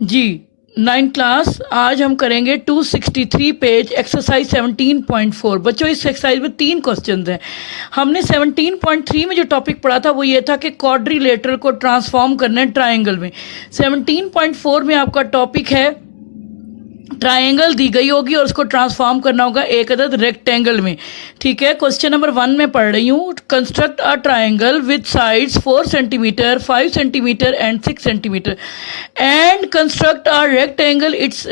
जी 9 class आज हम करेंगे 263 पेज एक्सरसाइज 17.4। बच्चों इस एक्सरसाइज में 3 क्वेश्चंस हैं। हमने 17.3 में जो टॉपिक पढ़ा था वो ये था कि क्वाड्रिलेटरल को ट्रांसफॉर्म करना है ट्राइंगल में। 17.4 में आपका टॉपिक है ट्राइंगल दी गई होगी और उसको ट्रांसफॉर्म करना होगा एक अदद रेक्टेंगल में। ठीक है, क्वेश्चन नंबर 1 में पढ़ रही हूँ। Construct a triangle with sides 4 centimetre 5 centimetre and 6 centimetre and construct a rectangle it's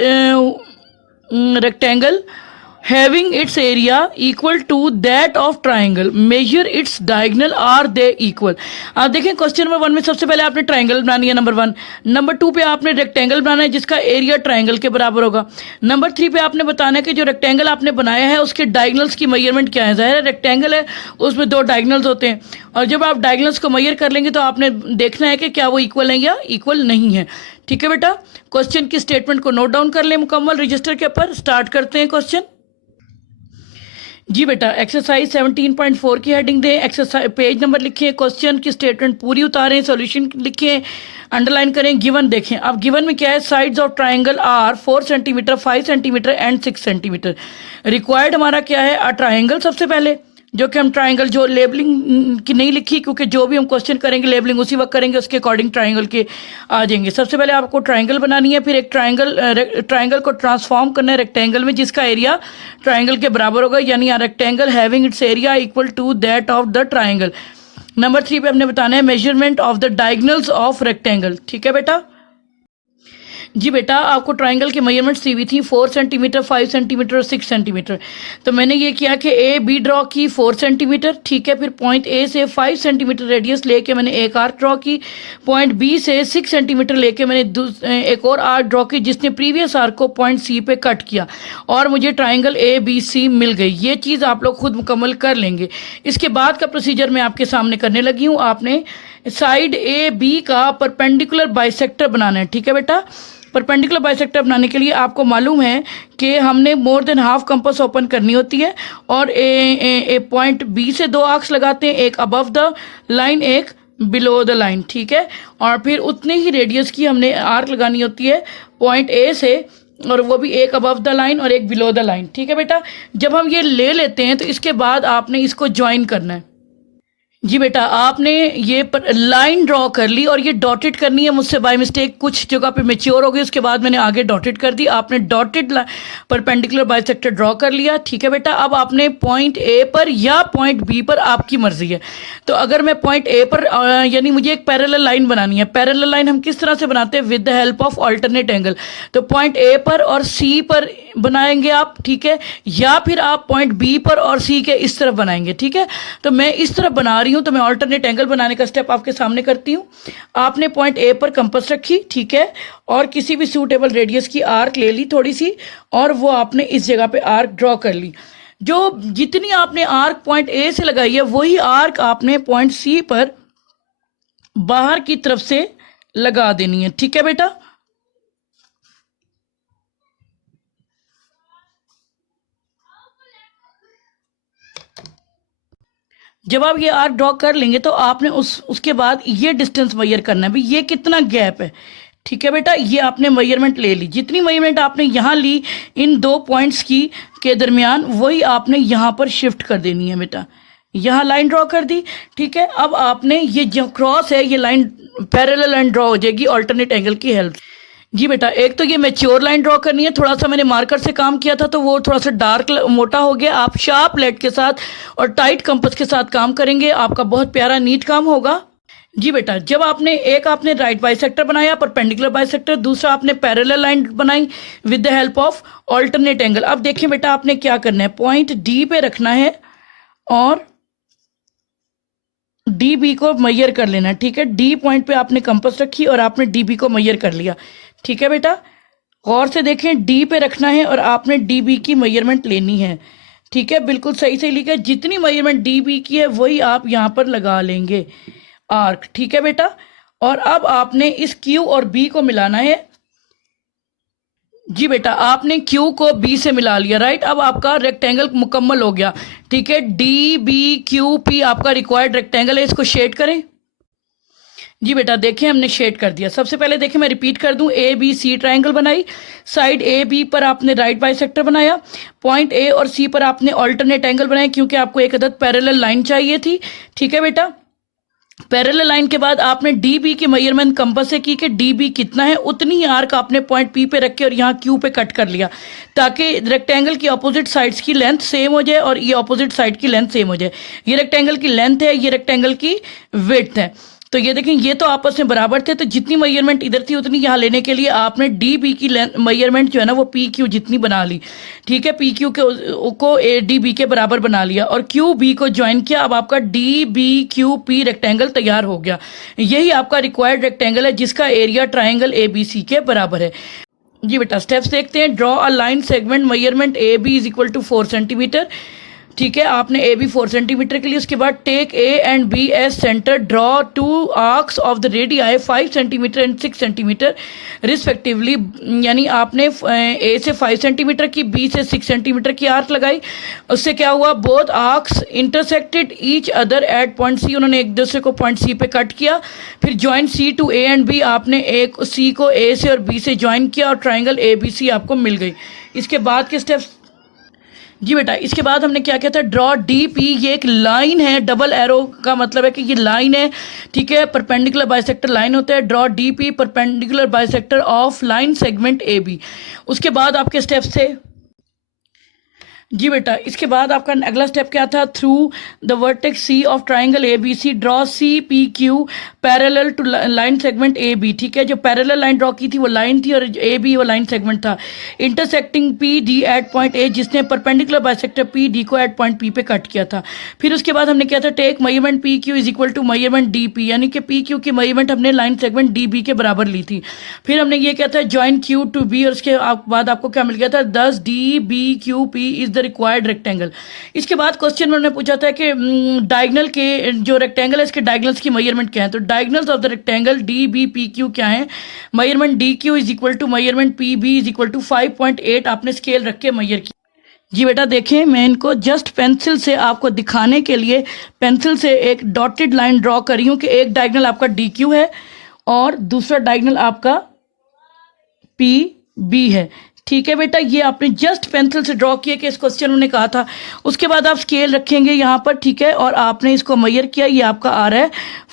rectangle having its area equal to that of triangle, measure its diagonal, are they equal। आप देखें question number 1 में सबसे पहले आपने triangle बनानी है number 1। Number 2 पे आपने रेक्टेंगल बनाना है जिसका एरिया ट्राइंगल के बराबर होगा। नंबर 3 पे आपने बताना है कि जो रेक्टेंगल आपने बनाया है उसके डायगनल्स की मेजरमेंट क्या है। ज़ाहिर है रेक्टेंगल है उसमें 2 डायगनल्स होते हैं और जब आप डायगनल्स को मेजर कर लेंगे तो आपने देखना है कि क्या वो इक्वल है या इक्वल नहीं है। ठीक है बेटा, क्वेश्चन की स्टेटमेंट को नोट डाउन कर लें मुकम्मल रजिस्टर के ऊपर। स्टार्ट करते हैं क्वेश्चन। जी बेटा, एक्सरसाइज 17.4 की हेडिंग दें, एक्सरसाइज पेज नंबर लिखें, क्वेश्चन की स्टेटमेंट पूरी उतारें, सॉल्यूशन लिखें, अंडरलाइन करें। गिवन देखें। अब गिवन में क्या है, sides of triangle are 4 centimetre 5 centimetre and 6 centimetre. Required हमारा क्या है, अ ट्राइंगल सबसे पहले, जो कि हम ट्राइंगल जो लेबलिंग की नहीं लिखी क्योंकि जो भी हम क्वेश्चन करेंगे लेबलिंग उसी वक्त करेंगे, उसके अकॉर्डिंग ट्राइंगल के आ जाएंगे। सबसे पहले आपको ट्राइंगल बनानी है, फिर एक ट्राइंगल को ट्रांसफॉर्म करना है रेक्टेंगल में जिसका एरिया ट्राइंगल के बराबर होगा, यानी rectangle having its area equal to that of the triangle. Number 3 पे हमने बताना है measurement of the diagonals of rectangle. ठीक है बेटा। जी बेटा, आपको ट्राइंगल की मेजरमेंट्स दी हुई थी 4 सेंटीमीटर 5 सेंटीमीटर और 6 सेंटीमीटर। तो मैंने ये किया कि ए बी ड्रॉ की 4 सेंटीमीटर। ठीक है, फिर पॉइंट ए से 5 सेंटीमीटर रेडियस लेके मैंने एक आर्क ड्रॉ की। पॉइंट बी से 6 सेंटीमीटर लेके मैंने एक और आर्क ड्रॉ की जिसने प्रीवियस आर्क को पॉइंट सी पे कट किया और मुझे ट्राइंगल ए बी सी मिल गई। ये चीज़ आप लोग खुद मुकम्मल कर लेंगे। इसके बाद का प्रोसीजर मैं आपके सामने करने लगी हूँ। आपने साइड ए बी का परपेंडिकुलर बाइसेक्टर बनाना है। ठीक है बेटा, परपेंडिकुलर बाइसेक्टर बनाने के लिए आपको मालूम है कि हमने more than half compass open करनी होती है और ए पॉइंट बी से 2 आर्क्स लगाते हैं, एक अबव द लाइन एक बिलो द लाइन। ठीक है, और फिर उतने ही रेडियस की हमने आर्क लगानी होती है पॉइंट ए से, और वो भी एक अबव द लाइन और एक बिलो द लाइन। ठीक है बेटा, जब हम ये ले लेते हैं तो इसके बाद आपने इसको ज्वाइन करना है। जी बेटा, आपने ये लाइन ड्रॉ कर ली और ये डॉटेड करनी है। मुझसे बाय मिस्टेक कुछ जगह पे मैच्योर हो गई, उसके बाद मैंने आगे डॉटेड कर दी। आपने डॉटेड परपेंडिकुलर बाइसेक्टर ड्रॉ कर लिया। ठीक है बेटा, अब आपने पॉइंट ए पर या पॉइंट बी पर, आपकी मर्जी है। तो अगर मैं पॉइंट ए पर यानी मुझे एक पैरेलल लाइन बनानी है। पैरेलल लाइन हम किस तरह से बनाते हैं, with the help of alternate angle. तो पॉइंट ए पर और सी पर बनाएंगे आप। ठीक है, या फिर आप पॉइंट बी पर और सी के इस तरफ बनाएंगे। ठीक है, तो मैं इस तरफ बना रही हूं तो मैं ऑल्टरनेट एंगल बनाने का स्टेप आपके सामने करती हूं। आपने पॉइंट ए पर कंपास रखी, ठीक है, और किसी भी सूटेबल रेडियस की आर्क ले ली थोड़ी सी, और वो आपने इस जगह पे आर्क ड्रॉ कर ली। जो जितनी आपने आर्क पॉइंट ए से लगाई है वही आर्क आपने पॉइंट सी पर बाहर की तरफ से लगा देनी है। ठीक है बेटा, जब आप ये आर्क ड्रॉ कर लेंगे तो आपने उसके बाद ये डिस्टेंस मेजर करना है, भाई ये कितना गैप है। ठीक है बेटा, ये आपने मेजरमेंट ले ली। जितनी मेजरमेंट आपने यहाँ ली इन 2 पॉइंट्स की के दरमियान, वही आपने यहाँ पर शिफ्ट कर देनी है बेटा। यहाँ लाइन ड्रॉ कर दी। ठीक है, अब आपने ये जो क्रॉस है ये लाइन पैरेलल लाइन ड्रॉ हो जाएगी अल्टरनेट एंगल की हेल्प। जी बेटा, एक तो ये मैच्योर लाइन ड्रॉ करनी है। थोड़ा सा मैंने मार्कर से काम किया था तो वो थोड़ा सा डार्क मोटा हो गया। आप शार्प लेड के साथ और टाइट कंपास के साथ काम करेंगे, आपका बहुत प्यारा नीट काम होगा। जी बेटा, जब आपने आपने राइट बाइसेक्टर बनाया परपेंडिकुलर बाइसेक्टर, दूसरा आपने पैरेलल लाइन बनाई with the help of alternate angle. अब देखिए बेटा, आपने क्या करना है, पॉइंट डी पे रखना है और डी बी को मेजर कर लेना है। ठीक है, डी पॉइंट पे आपने कंपास रखी और आपने डी बी को मेजर कर लिया। ठीक है बेटा, गौर से देखें, डी पे रखना है और आपने डी बी की मेजरमेंट लेनी है। ठीक है, बिल्कुल सही सही लिखा है। जितनी मेजरमेंट डी बी की है वही आप यहाँ पर लगा लेंगे आर्क। ठीक है बेटा, और अब आपने इस क्यू और बी को मिलाना है। जी बेटा, आपने क्यू को बी से मिला लिया, राइट। अब आपका रेक्टेंगल मुकम्मल हो गया। ठीक है, डी बी क्यू पी आपका रिक्वायर्ड रेक्टेंगल है, इसको शेड करें। जी बेटा देखें हमने शेड कर दिया। सबसे पहले देखें मैं रिपीट कर दूं, ए बी सी ट्रायंगल बनाई, साइड ए बी पर आपने राइट बाइसेक्टर बनाया, पॉइंट ए और सी पर आपने ऑल्टरनेट एंगल बनाए क्योंकि आपको एक अदद पैरेलल लाइन चाहिए थी। ठीक है बेटा, पैरेलल लाइन के बाद आपने डी बी की मेजरमेंट कंपास से की कि डी बी कितना है, उतनी ही आर्क आपने पॉइंट पी पे रख के और यहाँ क्यू पे कट कर लिया ताकि रेक्टेंगल की अपोजिट साइड्स की लेंथ सेम हो जाए और ये अपोजिट साइड की लेंथ सेम हो जाए। ये रेक्टेंगल की लेंथ है, ये रेक्टेंगल की विड्थ है। तो ये देखें ये तो आपस में बराबर थे, तो जितनी मेजरमेंट इधर थी उतनी यहाँ लेने के लिए आपने डी बी की मेजरमेंट जो है ना वो पी क्यू जितनी बना ली। ठीक है, पी क्यू को ए डी बी के बराबर बना लिया और क्यू बी को ज्वाइन किया। अब आपका D B Q P rectangle तैयार हो गया। यही आपका रिक्वायर्ड रेक्टेंगल है जिसका area triangle A B C के बराबर है। जी बेटा स्टेप्स देखते हैं। Draw a line segment measurement A B is equal to 4 centimetre. ठीक है, आपने ए बी 4 सेंटीमीटर के लिए, उसके बाद take A and B as centre, draw two arcs of the radii 5 centimetre and 6 centimetre respectively. यानी आपने ए से 5 सेंटीमीटर की, बी से 6 सेंटीमीटर की आर्क लगाई। उससे क्या हुआ, both arcs intersected each other at point C, उन्होंने एक दूसरे को पॉइंट सी पे कट किया। फिर join C to A and B, आपने एक सी को ए से और बी से ज्वाइन किया और ट्राइंगल ए बी सी आपको मिल गई। इसके बाद के स्टेप्स, जी बेटा इसके बाद हमने क्या किया था, ड्रॉ डी पी, ये एक लाइन है, डबल एरो का मतलब है कि ये लाइन है। ठीक है, परपेंडिकुलर बाइसेक्टर लाइन होता है। Draw D P perpendicular bisector of line segment A B. उसके बाद आपके स्टेप्स थे, जी बेटा इसके बाद आपका अगला स्टेप क्या था, through the vertex C of triangle A B C draw C P Q parallel to line segment A B. ठीक है, जो पैरेलल लाइन ड्रॉ की थी वो लाइन थी और ए बी वो लाइन सेगमेंट था। Intersecting P D at point A, जिसने परपेंडिकुलर बाइसेक्टर पी डी को एट पॉइंट पी पे कट किया था। फिर उसके बाद हमने क्या था, take measurement P Q is equal to measurement D P, यानी कि पी क्यू की मेजरमेंट हमने लाइन सेगमेंट डी बी के बराबर ली थी। फिर हमने ये क्या था, ज्वाइन क्यू टू बी, और उसके बाद आपको क्या मिल गया था, 10 D B Q P is the required rectangle. इसके बाद क्वेश्चन में उन्होंने पूछा था कि डायगोनल के जो रेक्टेंगल है इसके डायगोनल्स की मेजरमेंट क्या है। तो diagonals of the rectangle D B P Q क्या है, measurement D Q is equal to measurement P B is equal to 5.8, आपने स्केल रख के मेजर किया। जी बेटा देखें, मैं इनको जस्ट पेंसिल से आपको दिखाने के लिए पेंसिल से एक डॉटेड लाइन ड्रॉ करी हूँ कि एक डायगोनल आपका डी क्यू है और दूसरा डायगोनल आपका पी बी है। ठीक है बेटा, ये आपने जस्ट पेंसिल से ड्रॉ किया कि इस क्वेश्चन उन्होंने कहा था। उसके बाद आप स्केल रखेंगे यहाँ पर, ठीक है, और आपने इसको मेजर किया, ये आपका आ रहा है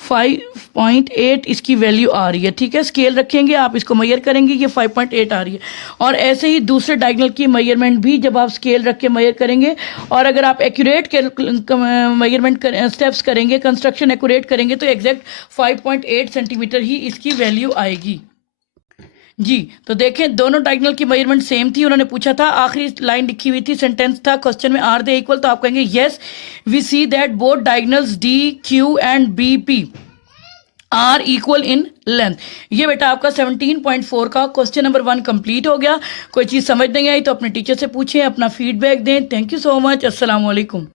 5.8, इसकी वैल्यू आ रही है। ठीक है, स्केल रखेंगे आप, इसको मेजर करेंगे, ये 5.8 आ रही है। और ऐसे ही दूसरे डायगोनल की मेजरमेंट भी जब आप स्केल रख के मेजर करेंगे और अगर आप एक्यूरेट मेजरमेंट स्टेप्स करेंगे, कंस्ट्रक्शन एक्यूरेट करेंगे तो एग्जैक्ट 5.8 सेंटीमीटर ही इसकी वैल्यू आएगी। जी तो देखें दोनों डायगोनल की मेजरमेंट सेम थी। उन्होंने पूछा था, आखिरी लाइन लिखी हुई थी, सेंटेंस था क्वेश्चन में, आर दे इक्वल, तो आप कहेंगे yes we see that both diagonals D Q and B P are equal in length. ये बेटा आपका 17.4 का क्वेश्चन नंबर 1 कंप्लीट हो गया। कोई चीज़ समझ नहीं आई तो अपने टीचर से पूछें, अपना फीडबैक दें। थैंक यू सो मच, अस्सलाम वालेकुम।